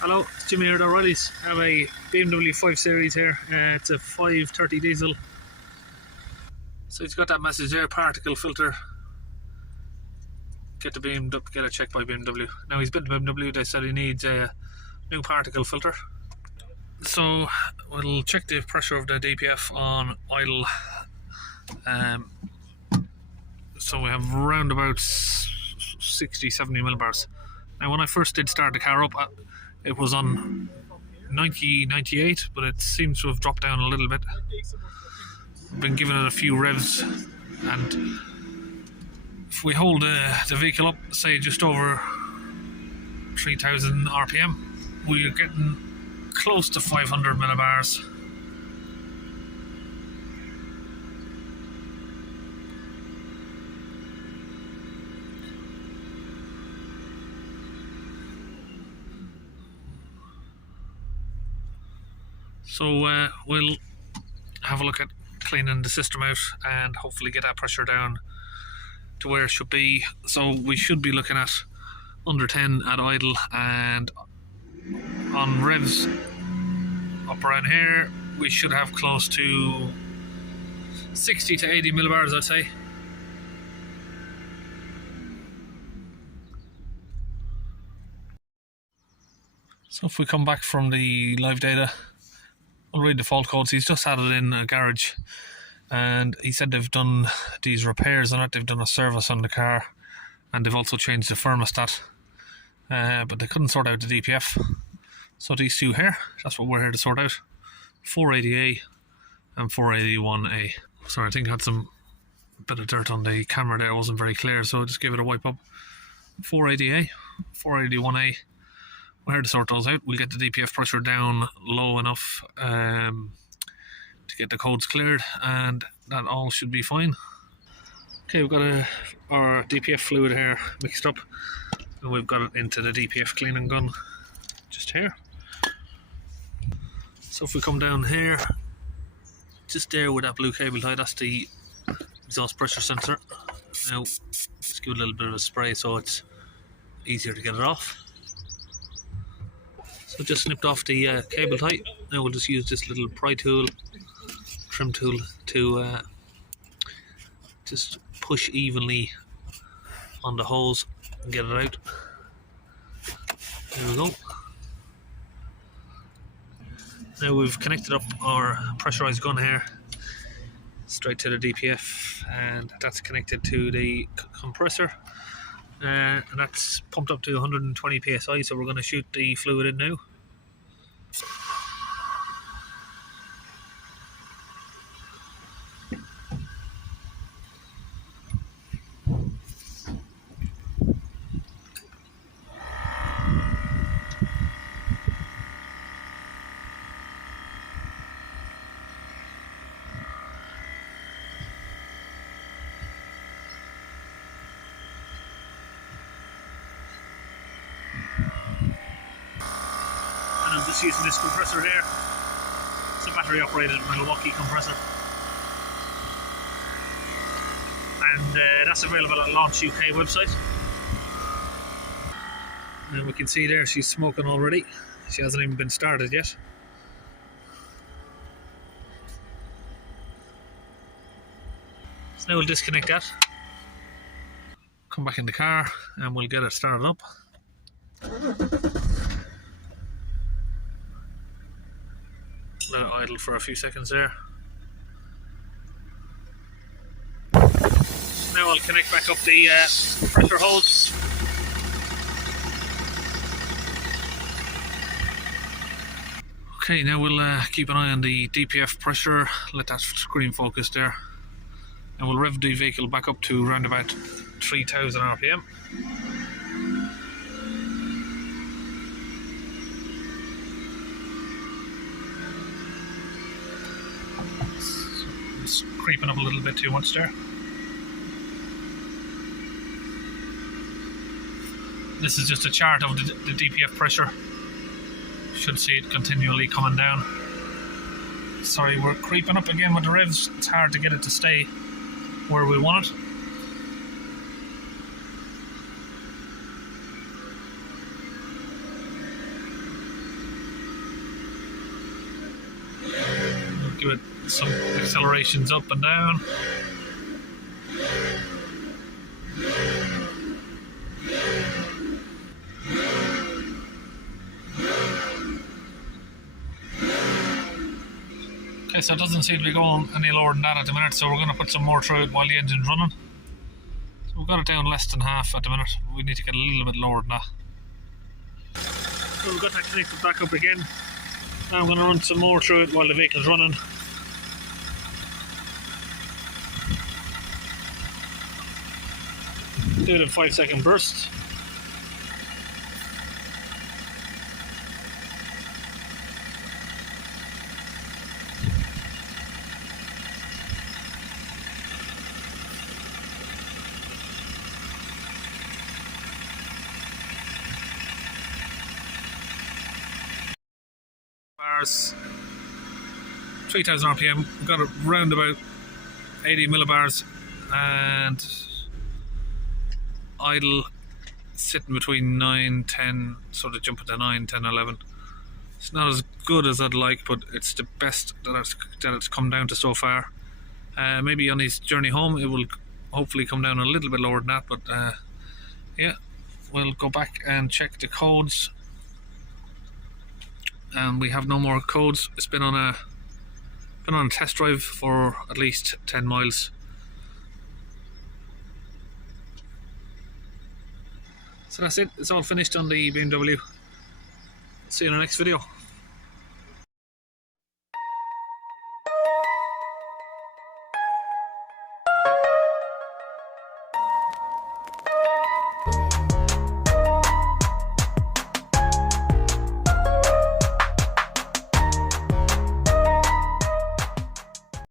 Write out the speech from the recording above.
Hello, it's Jimmy here at O'Reilly's. I have a BMW 5 Series here. It's a 530 diesel. So it's got that message there, particle filter. Get it checked by BMW. Now he's been to BMW, they said he needs a new particle filter. So we'll check the pressure of the DPF on idle. So we have around about 60-70 millibars. Now when I first did start the car up, it was on 90-98, but it seems to have dropped down a little bit. I've been giving it a few revs, and if we hold the vehicle up, say just over 3000 RPM, we're getting close to 500 millibars. So we'll have a look at cleaning the system out and hopefully get that pressure down to where it should be. So we should be looking at under 10 at idle, and on revs up around here we should have close to 60 to 80 millibars, I'd say. So if we come back from the live data, I'll read the fault codes. He's just had it in a garage, and he said they've done these repairs on it. They've done a service on the car, and they've also changed the thermostat, but they couldn't sort out the DPF. So these two here, that's what we're here to sort out. 480A and 481A. Sorry, I think I had some bit of dirt on the camera there. It wasn't very clear, so I'll just give it a wipe up. 480A, 481A. We're here to sort those out. We'll get the DPF pressure down low enough to get the codes cleared, and that all should be fine. Okay, we've got our DPF fluid here mixed up, and we've got it into the DPF cleaning gun just here. So if we come down here, just there with that blue cable tie, that's the exhaust pressure sensor. Now just give it a little bit of a spray so it's easier to get it off. So just snipped off the cable tie. Now we'll just use this little pry tool, trim tool, to just push evenly on the hose and get it out. There we go. Now we've connected up our pressurized gun here straight to the DPF, and that's connected to the compressor. And that's pumped up to 120 psi, so we're going to shoot the fluid in now. I'm just using this compressor here. It's a battery operated Milwaukee compressor, and that's available at Launch UK website. And we can see there she's smoking already. She hasn't even been started yet. So now we'll disconnect that, come back in the car, and we'll get it started up. Let it idle for a few seconds there. Now I'll connect back up the pressure hose. Okay, now we'll keep an eye on the DPF pressure, let that screen focus there, and we'll rev the vehicle back up to around about 3000 RPM. It's creeping up a little bit too much there. This is just a chart of the DPF pressure. Should see it continually coming down. Sorry, we're creeping up again with the revs. It's hard to get it to stay where we want it. Give it some accelerations up and down. Okay, so it doesn't seem to be going any lower than that at the minute, so we're going to put some more through it while the engine's running. So we've got it down less than half at the minute. We need to get a little bit lower than that. So we've got that connected back up again. Now I'm going to run some more through it while the vehicle's running. Do it in 5-second bursts. Bars, 3000 RPM. We've got it round about 80 millibars, and idle sitting between 9, 10, sort of jumping to 9, 10, 11. It's not as good as I'd like, but it's the best that it's come down to so far. Maybe on his journey home it will hopefully come down a little bit lower than that, but yeah, we'll go back and check the codes. And we have no more codes. It's been on a test drive for at least 10 miles. So that's it. It's all finished on the BMW. See you in the next video.